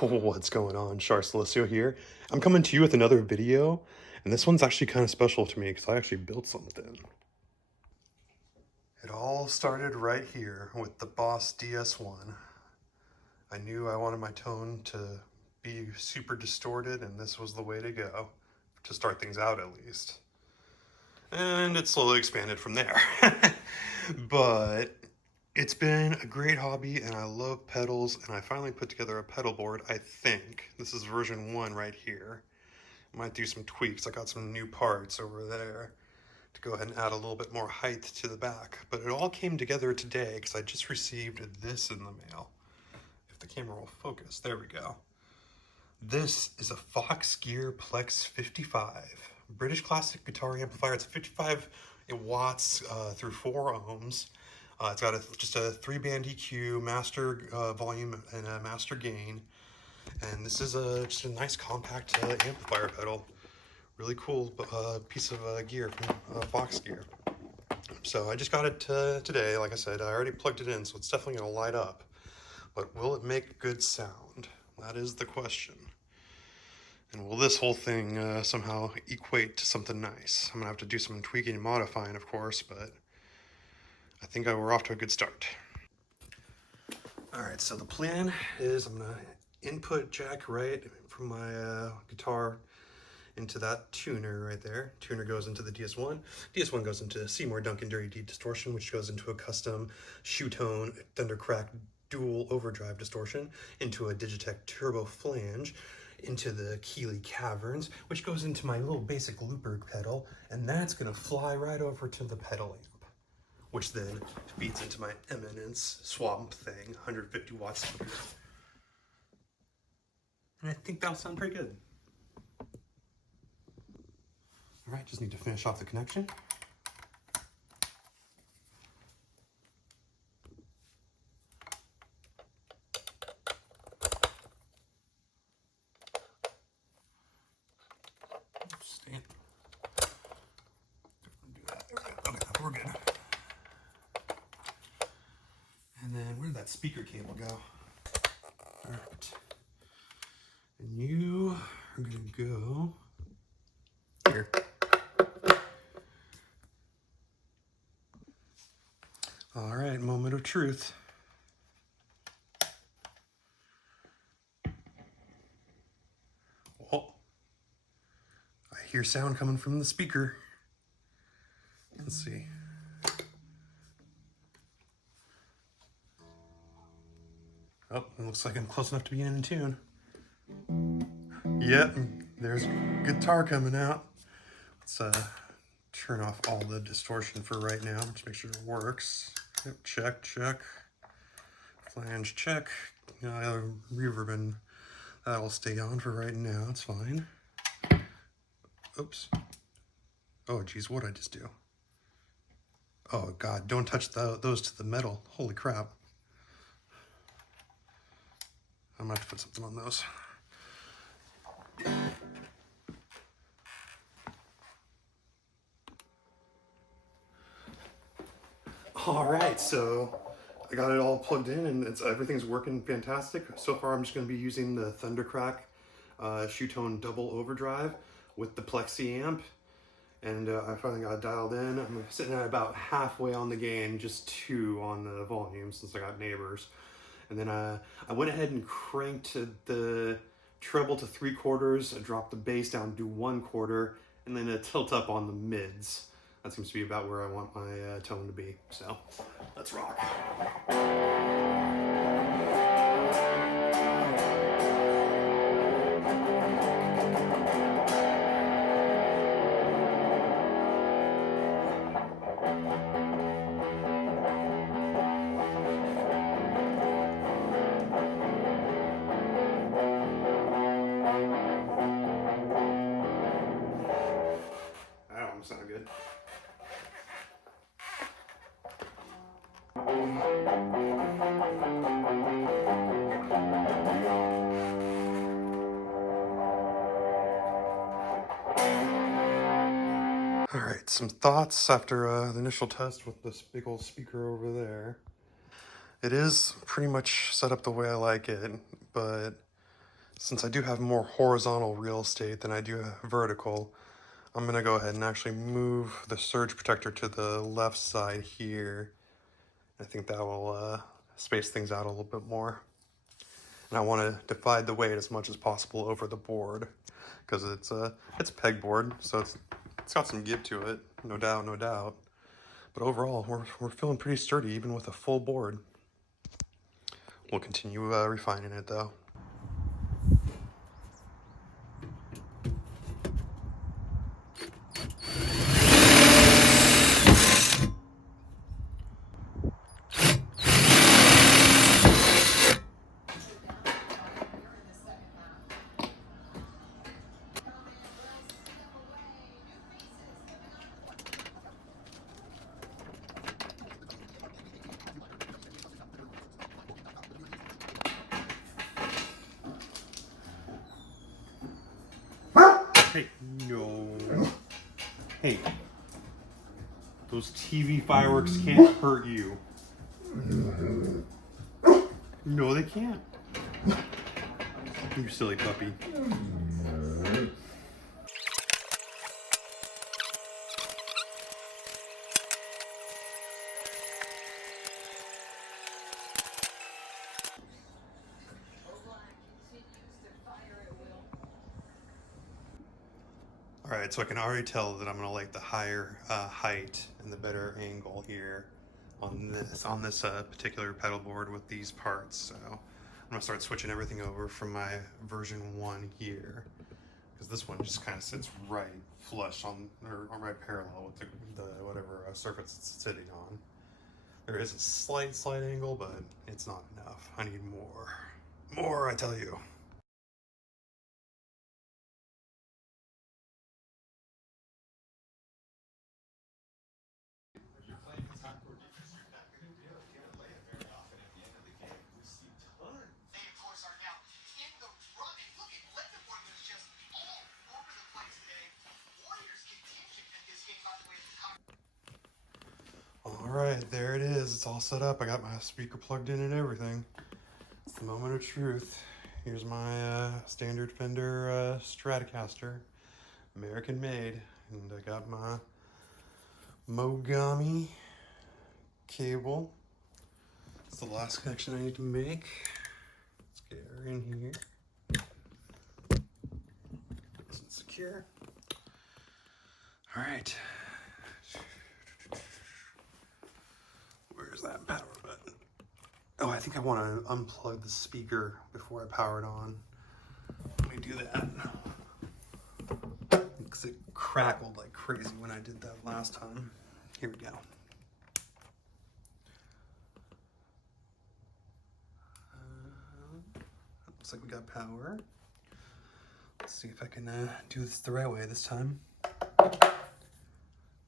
What's going on? Char Celestio here. I'm coming to you with another video, and this one's actually kind of special to me because I actually built something. It all started right here with the Boss DS1. I knew I wanted my tone to be super distorted, and this was the way to go, to start things out at least. And it slowly expanded from there. But it's been a great hobby, and I love pedals, and I finally put together a pedal board, I think. This is version 1 right here. I might do some tweaks. I got some new parts over there to go ahead and add a little bit more height to the back. But it all came together today because I just received this in the mail. If the camera will focus, there we go. This is a FoxGear Plex55, British classic guitar amplifier. It's 55 watts through 4 ohms. It's got just a 3-band EQ, master volume, and a master gain. And this is just a nice compact amplifier pedal. Really cool piece of gear from FoxGear. So I just got it today. Like I said, I already plugged it in, so it's definitely going to light up. But will it make good sound? That is the question. And will this whole thing somehow equate to something nice? I'm going to have to do some tweaking and modifying, of course, but I think we're off to a good start. All right, so the plan is I'm going to input jack right from my guitar into that tuner right there. Tuner goes into the DS1. DS1 goes into Seymour Duncan Dirty D distortion, which goes into a custom shoe tone Thundercrack dual overdrive distortion, into a Digitech turbo flange, into the Keeley Caverns, which goes into my little basic looper pedal, and that's gonna fly right over to the pedal amp, which then feeds into my Eminence Swamp thing, 150 watts. And I think that'll sound pretty good. All right, just need to finish off the connection. We're good. And then where did that speaker cable go? All right. And you are gonna go here. All right, moment of truth. Oh, I hear sound coming from the speaker. Let's see. Oh, it looks like I'm close enough to be in tune. Yep, there's guitar coming out. Let's turn off all the distortion for right now. Just make sure it works. Yep, check, check. Flange, check. Reverb, and that'll stay on for right now. It's fine. Oops. Oh, geez, what'd I just do? Oh, God, don't touch those to the metal. Holy crap. I'm gonna have to put something on those. All right, so I got it all plugged in and everything's working fantastic. So far, I'm just gonna be using the Thundercrack shoe tone double overdrive with the Plexi amp. And I finally got it dialed in. I'm sitting at about halfway on the gain, just 2 on the volume since I got neighbors. And then I went ahead and cranked the treble to 3/4. I dropped the bass down to 1/4, and then a tilt up on the mids. That seems to be about where I want my tone to be. So let's rock. Sound good. All right, some thoughts after the initial test with this big old speaker over there. It is pretty much set up the way I like it, but Since I do have more horizontal real estate than I do vertical, I'm going to go ahead and actually move the surge protector to the left side here. I think that will space things out a little bit more. And I want to divide the weight as much as possible over the board, because it's pegboard, so it's got some give to it, no doubt, no doubt. But overall, we're feeling pretty sturdy even with a full board. We'll continue refining it though. Hey, no. Hey, those TV fireworks can't hurt you. No, they can't. You silly puppy. All right, so I can already tell that I'm gonna like the higher height and the better angle here on this particular pedal board with these parts. So I'm gonna start switching everything over from my version 1 here, because this one just kind of sits right flush on, or right parallel with the whatever surface it's sitting on. There is a slight angle, but it's not enough. I need more, I tell you. All right, there it is. It's all set up. I got my speaker plugged in and everything. It's the moment of truth. Here's my standard Fender Stratocaster, American made, and I got my Mogami cable. It's the last connection I need to make. Let's get her in here. Nice and secure. All right. Where's that power button? Oh, I think I want to unplug the speaker before I power it on. Let me do that. Because it crackled like crazy when I did that last time. Here we go. Looks like we got power. Let's see if I can do this the right way this time.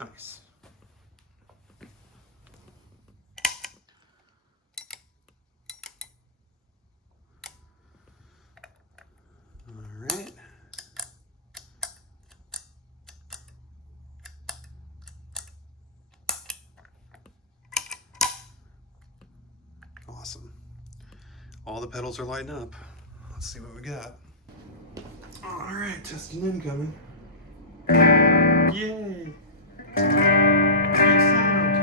Nice. All right. Awesome. All the pedals are lighting up. Let's see what we got. All right, testing incoming. Yay! Great sound.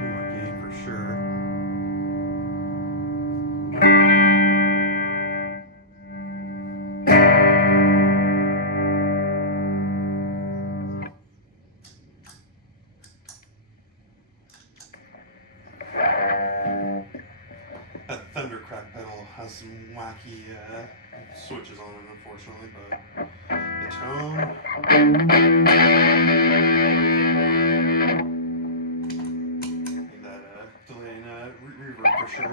More gain for sure. That Thunder Crack pedal has some wacky switches on it, unfortunately, but the tone. Need that delay and reverb for sure.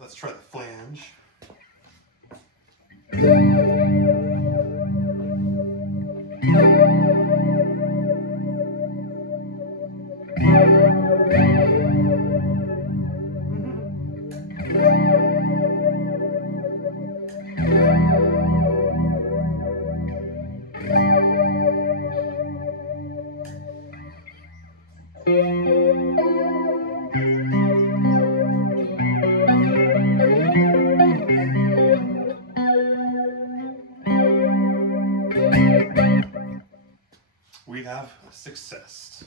Let's try the flange. we have a success.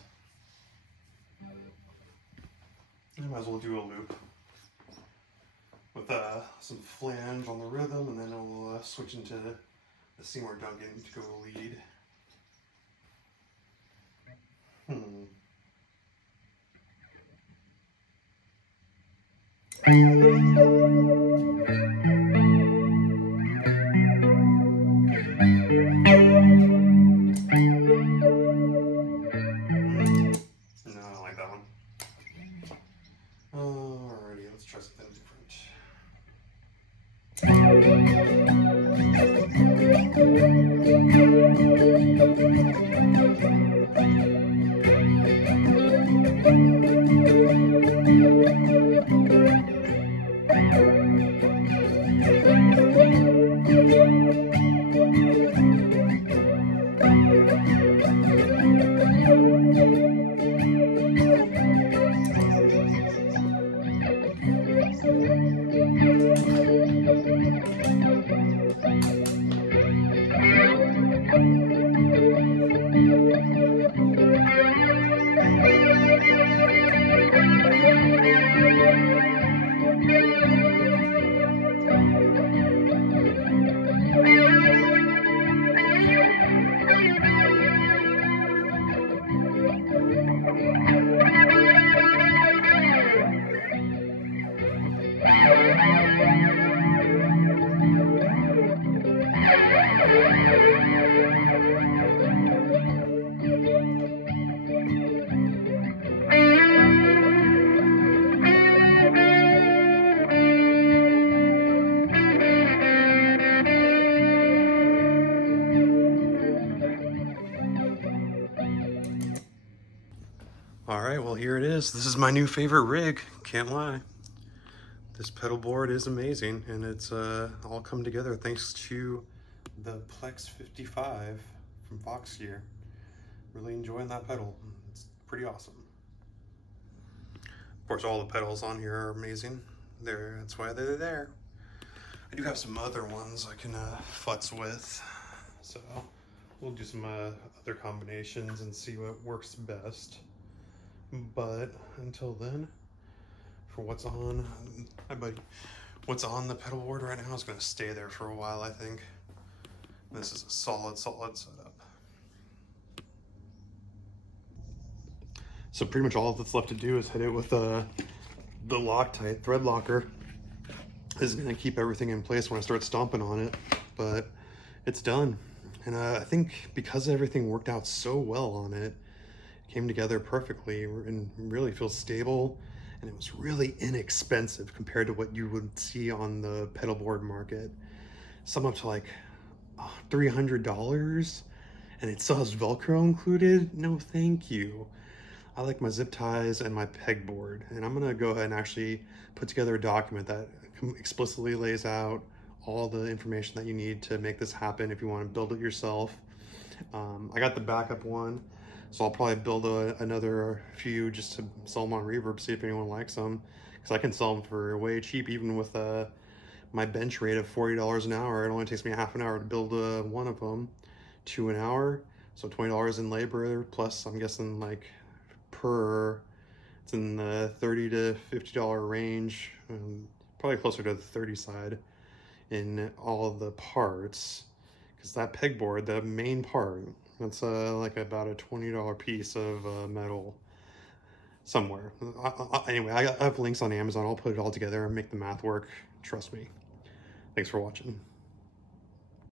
I might as well do a loop with some flange on the rhythm, and then I'll switch into the Seymour Duncan to go lead. No, I don't like that one. Alrighty, let's try something different. Alright, well here it is. This is my new favorite rig, can't lie. This pedal board is amazing, and it's all come together thanks to the Plex55 from FoxGear. Really enjoying that pedal. It's pretty awesome. Of course, all the pedals on here are amazing. That's why they're there. I do have some other ones I can futz with, so we'll do some other combinations and see what works best. But until then, for what's on, what's on the pedal board right now is going to stay there for a while, I think. This is a solid setup. So pretty much all that's left to do is hit it with the Loctite Threadlocker. This is going to keep everything in place when I start stomping on it, but it's done. And I think because everything worked out so well on it, came together perfectly and really feels stable, and it was really inexpensive compared to what you would see on the pedal board market. Some up to like $300, and it still has Velcro included. No thank you. I like my zip ties and my pegboard, and I'm gonna go ahead and actually put together a document that explicitly lays out all the information that you need to make this happen if you want to build it yourself. I got the backup one, so I'll probably build another few just to sell them on Reverb, see if anyone likes them, because I can sell them for way cheap. Even with my bench rate of $40 an hour, it only takes me a half an hour to build one of them, 2 an hour, so $20 in labor, plus I'm guessing like it's in the $30 to $50 range, probably closer to the 30 side in all of the parts, because that pegboard, the main part, that's like about a $20 piece of metal somewhere. Anyway, I have links on Amazon. I'll put it all together and make the math work. Trust me. Thanks for watching.